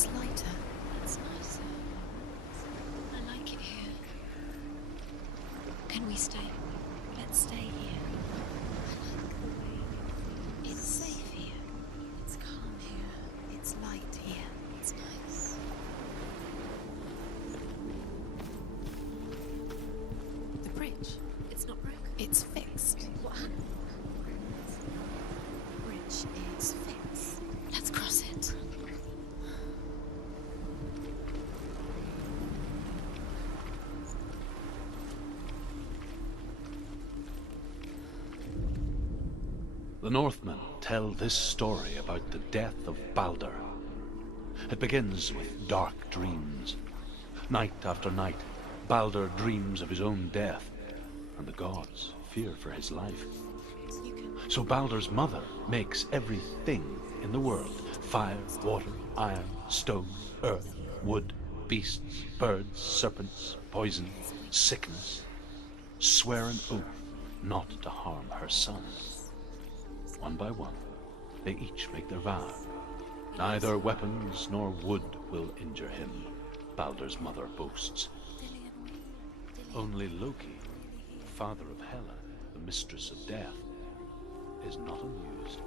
It's lighter. It's nicer. I like it here. Can we stay? Let's stay here. It's safe here. It's calm here. It's light here. It's nice. The bridge. It's not broken. It's fixed. What happened? The bridge is fixed. Let's cross it. The Northmen tell this story about the death of Baldur. It begins with dark dreams. Night after night, Baldur dreams of his own death, and the gods fear for his life. So Baldur's mother makes everything in the world: fire, water, iron, stone, earth, wood, beasts, birds, serpents, poison, sickness, swear an oath not to harm her son. One by one, they each make their vow. Neither weapons nor wood will injure him, Baldur's mother boasts. Only Loki, father of Hela, the mistress of death, is not amused.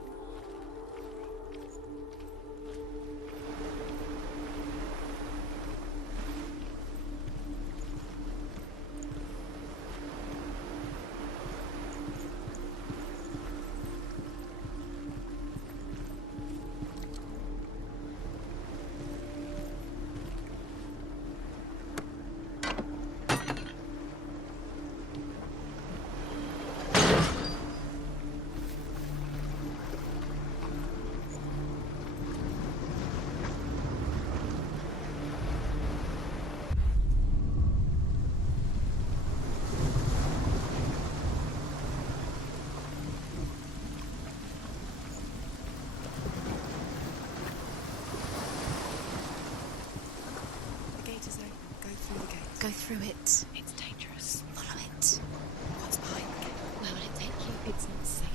Go through it. It's dangerous. Follow it. What's behind the gate? Where will it take you? It's not safe.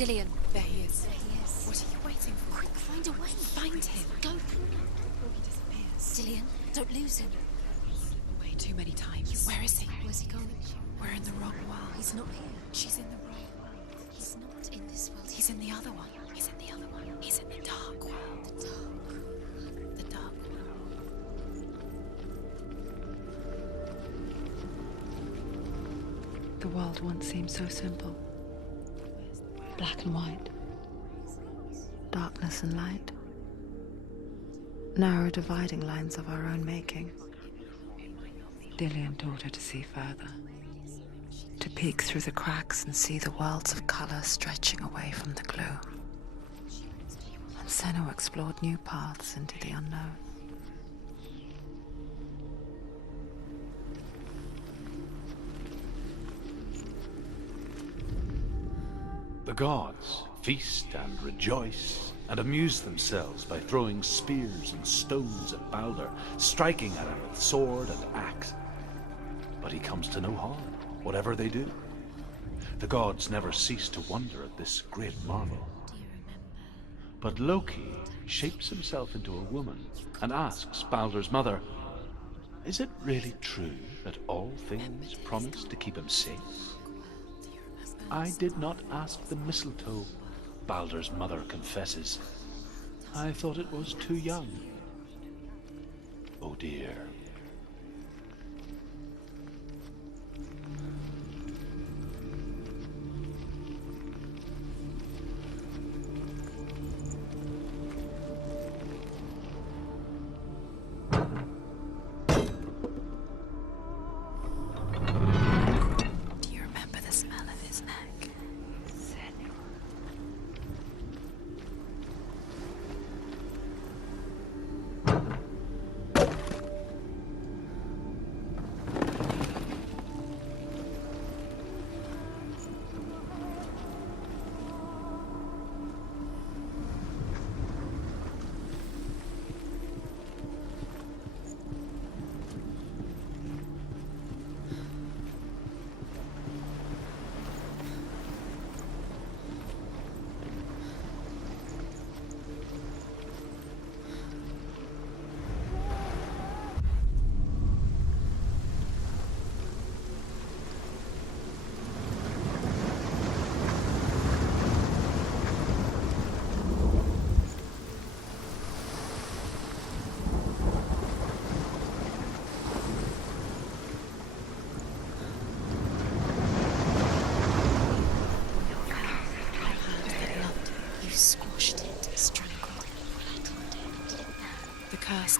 Dillion. There he is. There he is. What are you waiting for? Quick, find a way. Find him. Go. Before he disappears. Dillion, don't lose him. Slip away too many times. Where is he? Where's he gone? We're in the wrong world. He's not here. She's in the wrong world. He's not in this world. He's in the other one. He's in the other one. He's in the dark world. The dark. The dark world. The world once seemed so simple. Black and white. Darkness and light. Narrow dividing lines of our own making. Dillion taught her to see further. To peek through the cracks and see the worlds of color stretching away from the gloom. And Senna explored new paths into the unknown. The gods feast and rejoice and amuse themselves by throwing spears and stones at Baldur, striking at him with sword and axe. But he comes to no harm, whatever they do. The gods never cease to wonder at this great marvel. Do you remember? But Loki shapes himself into a woman and asks Baldur's mother, "Is it really true that all things promise to keep him safe?" "I did not ask the mistletoe," Baldur's mother confesses. "I thought it was too young." Oh dear.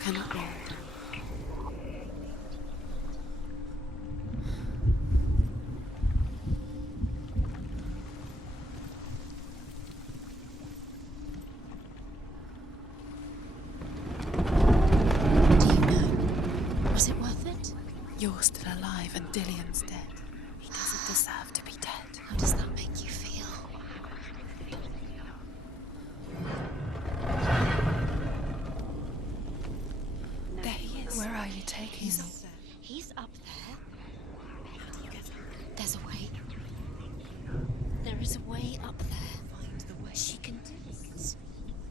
cannot be. Do you know? Was it worth it? You're still alive and Dillian's dead. He doesn't deserve to be dead. How does that make you feel? There he is. Where are you taking me? He's up there. How do you get up? There's a way. There is a way up there. Find the way. She can do it.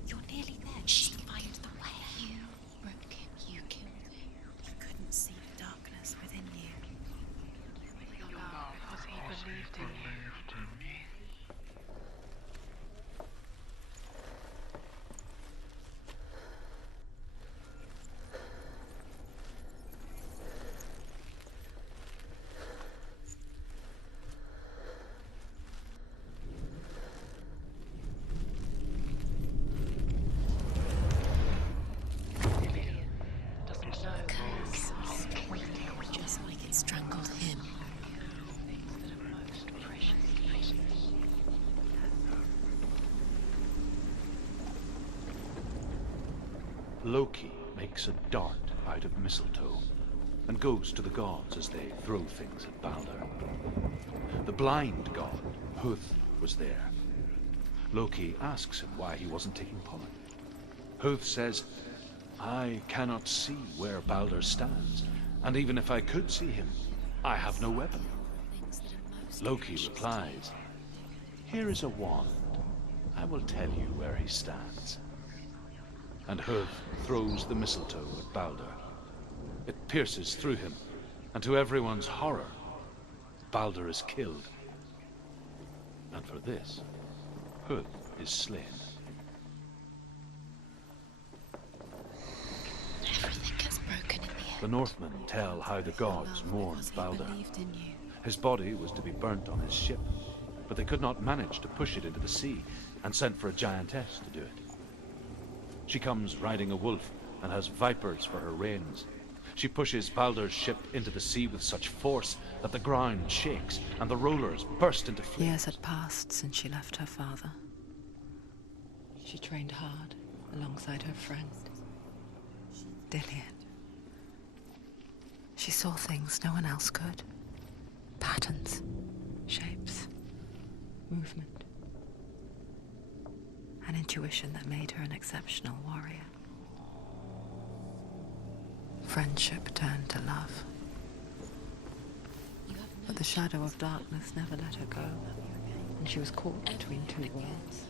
You're nearly there. She can find the way. You broke him. You killed him. You couldn't see the darkness within you. Because he believed in you. Just like it strangled him. Loki makes a dart out of mistletoe and goes to the gods as they throw things at Balder. The blind god, Huth, was there. Loki asks him why he wasn't taking part. Huth says, "I cannot see where Balder stands, and even if I could see him, I have no weapon." Loki replies, "Here is a wand. I will tell you where he stands." And Huth throws the mistletoe at Balder. It pierces through him, and to everyone's horror, Balder is killed. And for this, Huth is slain. Everything gets broken in the end. The Northmen tell how the gods mourned Balder. Believed in you. His body was to be burnt on his ship, but they could not manage to push it into the sea and sent for a giantess to do it. She comes riding a wolf and has vipers for her reins. She pushes Balder's ship into the sea with such force that the ground shakes and the rollers burst into flames. Years had passed since she left her father. She trained hard alongside her friend, Dillian. She saw things no one else could. Patterns, shapes, movement. An intuition that made her an exceptional warrior. Friendship turned to love. But the shadow of darkness never let her go, and she was caught between two worlds.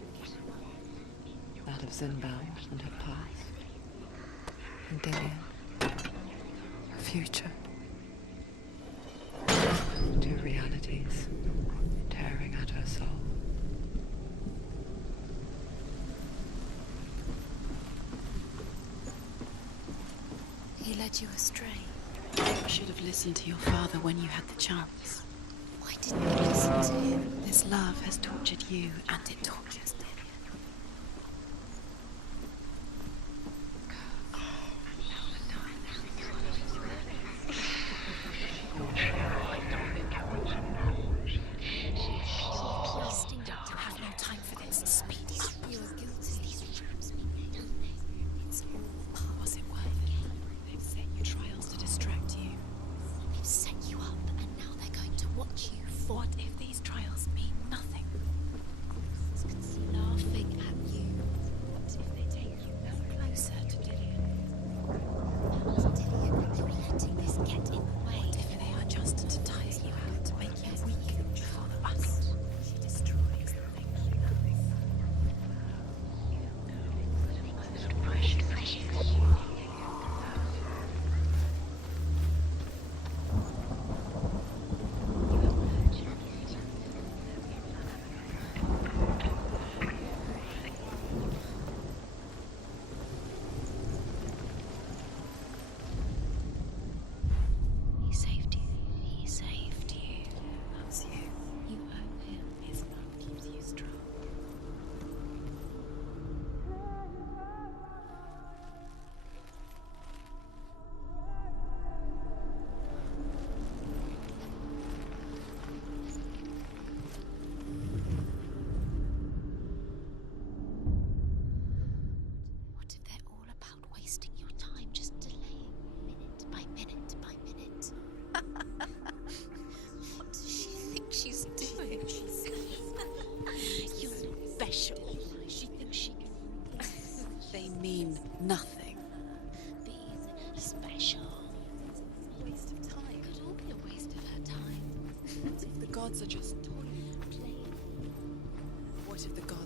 That of Zinbao and her past, and Dillian, her future. Two realities tearing at her soul. He led you astray. You should have listened to your father when you had the chance. Why didn't you listen to him? This love has tortured you, and it tortures Dillian. I have no time for this. Speed up. You are guilty. It's all was it worth it? They've set you trials to distract you. They've set you up, and now they're going to watch you. What if these trials mean nothing? Love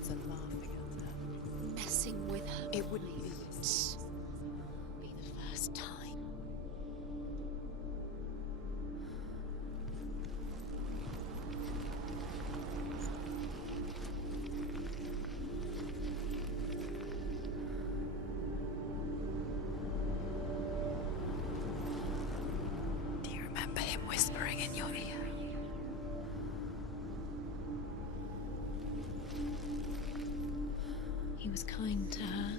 gods are laughing at her. Messing with her. It wouldn't be be the first time. Do you remember him whispering in your ear? He was kind to her.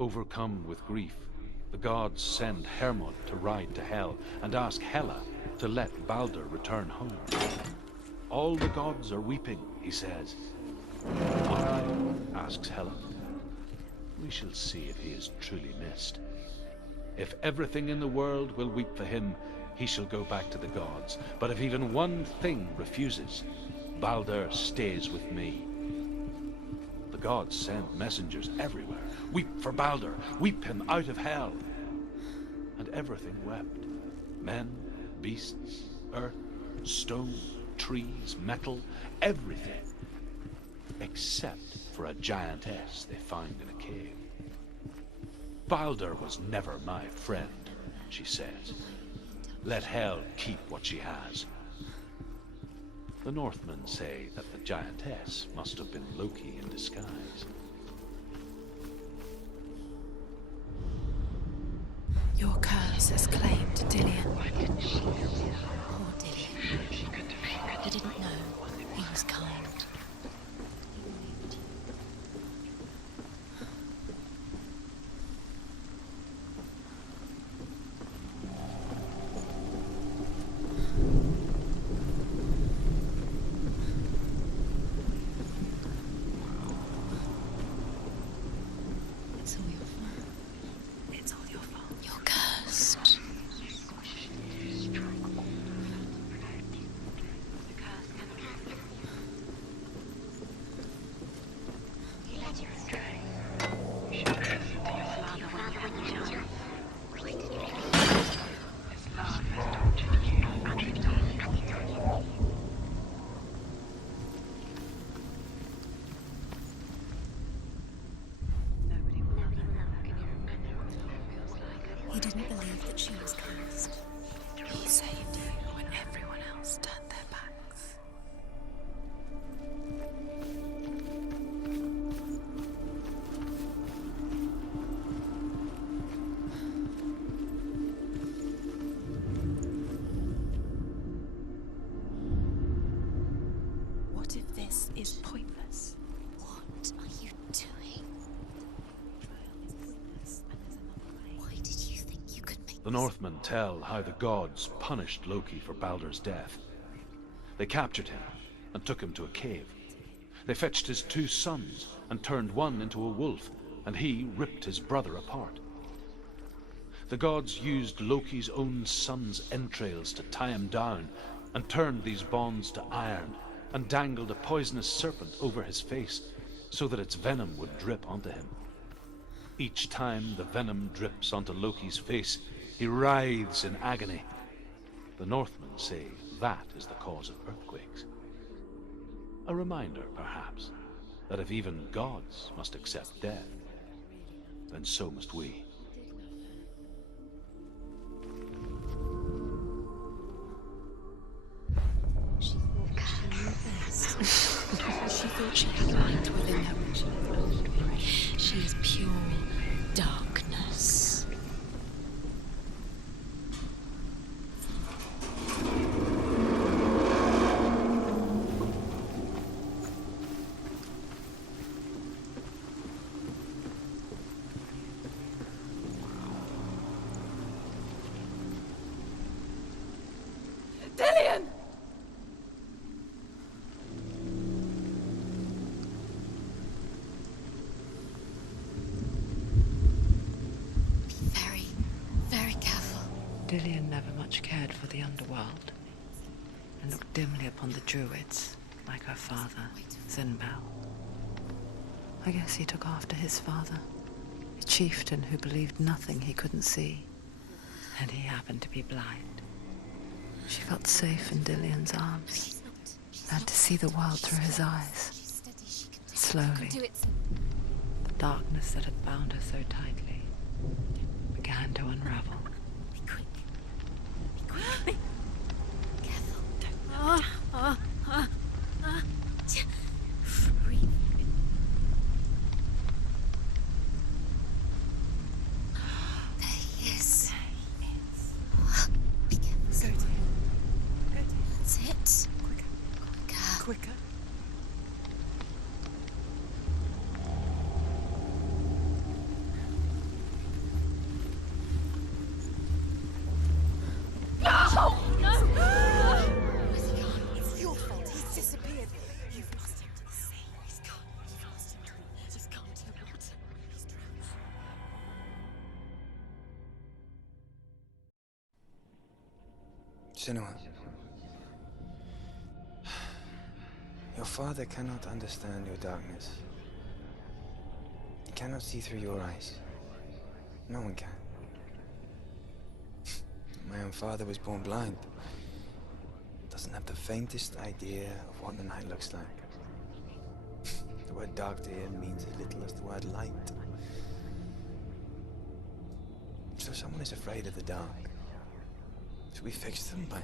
Overcome with grief, the gods send Hermod to ride to Hell and ask Hela to let Balder return home. All the gods are weeping, he says. Why? Asks Hela. We shall see if he is truly missed. If everything in the world will weep for him, he shall go back to the gods. But if even one thing refuses, Balder stays with me. The gods send messengers everywhere. Weep for Balder, weep him out of hell. And everything wept. Men, beasts, earth, stone, trees, metal, everything. Except for a giantess they find in a cave. Balder was never my friend, she says. Let Hel keep what she has. The Northmen say that the giantess must have been Loki in disguise. Your curse has claimed Dillion. Poor Dillion. He didn't know. He was kind. It's all your fault. It's all your fault. You're cursed. He didn't believe that she was cursed. He saved you when everyone else turned their backs. What if this is pointless? What are you doing? Why did you think you could make The Northmen tell how the gods punished Loki for Balder's death. They captured him and took him to a cave. They fetched his 2 sons and turned one into a wolf, and he ripped his brother apart. The gods used Loki's own son's entrails to tie him down and turned these bonds to iron and dangled a poisonous serpent over his face so that its venom would drip onto him. Each time the venom drips onto Loki's face, he writhes in agony. The Northmen say that is the cause of earthquakes. A reminder, perhaps, that if even gods must accept death, then so must we. She thought she knew best. She thought she had light within her. She is pure darkness. Dillion! Be very, very careful. Dillion never much cared for the underworld and looked dimly upon the druids, like her father, Zinbel. I guess he took after his father. It chieftain who believed nothing he couldn't see. And he happened to be blind. She felt safe in Dillion's arms, and to see the world through his eyes. Slowly, the darkness that had bound her so tightly began to unravel. Be quick. Be quick. Careful. Don't breathe. There he is. Be careful. Go to him. Go to him. That's it. Quicker. Quicker. Quicker. It's your fault. He's disappeared. You've lost him to the sea. He's gone. You've lost him to him. Just come to the water. He's drowned. Sinua, your father cannot understand your darkness. He cannot see through your eyes. No one can. My own father was born blind. Doesn't have the faintest idea of what the night looks like. The word dark to him means as little as the word light. So someone is afraid of the dark. Should we fix them by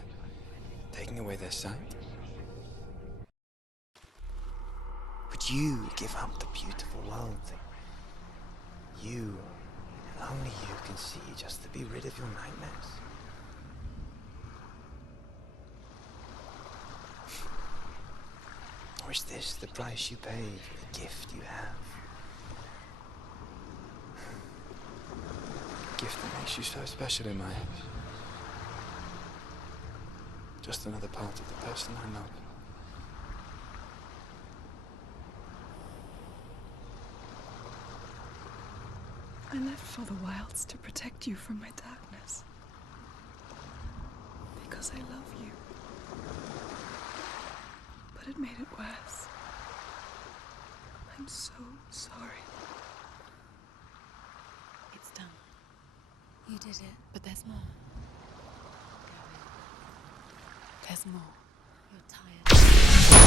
taking away their sight? Would you give up the beautiful world that you, and only you, can see just to be rid of your nightmares? Or is this the price you pay for the gift you have? A gift that makes you so special in my eyes. Just another part of the person I love. I left for the wilds to protect you from my darkness. Because I love you. But it made it worse. I'm so sorry. It's done. You did it. But there's more. There's more. You're tired.